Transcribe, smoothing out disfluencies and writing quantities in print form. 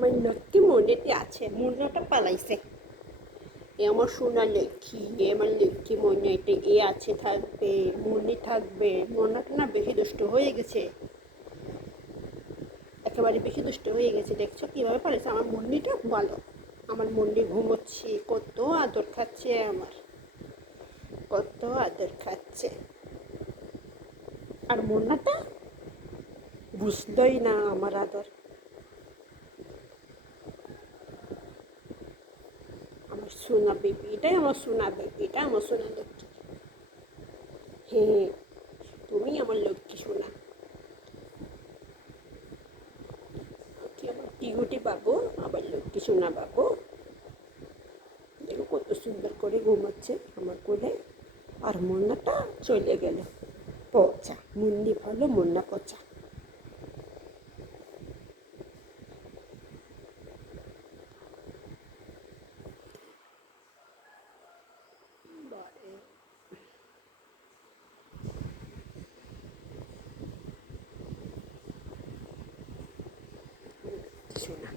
আমার লক্ষ্মী মনেতে আছে, মনটা পালাইছে। এ আমার সোনা লক্ষ্মী, এ আমার লক্ষ্মী মনেতে এ আছে থাকবে, মনে থাকবে। মনটা না বেশি দুষ্ট হয়ে গেছে, একেবারে বেশি দুষ্ট হয়ে গেছে। দেখছো কীভাবে পালাইছে? আমার মুন্নিটা ভালো, আমার মুন্নি ঘুমোচ্ছে, কত আদর খাচ্ছে আমার, কত আদর খাচ্ছে। আর মুন্নাটা বুঝতোই না আমার আদর। আমার সোনা বেবি, এটাই আমার সোনা বেবি, এটা আমার সোনা লক্ষ্মী। হ্যাঁ, তুমি আমার লক্ষ্মী সোনা। কি আমার টিগুটি বাবু, আবার লক্ষ্মী সোনা বাবু। দেখো কত সুন্দর করে ঘুমাচ্ছে আমার কোলে। আর মুন্নাটা চলে গেল পচা। মুন্নি ভালো, মুন্না পচা। বারে সোনা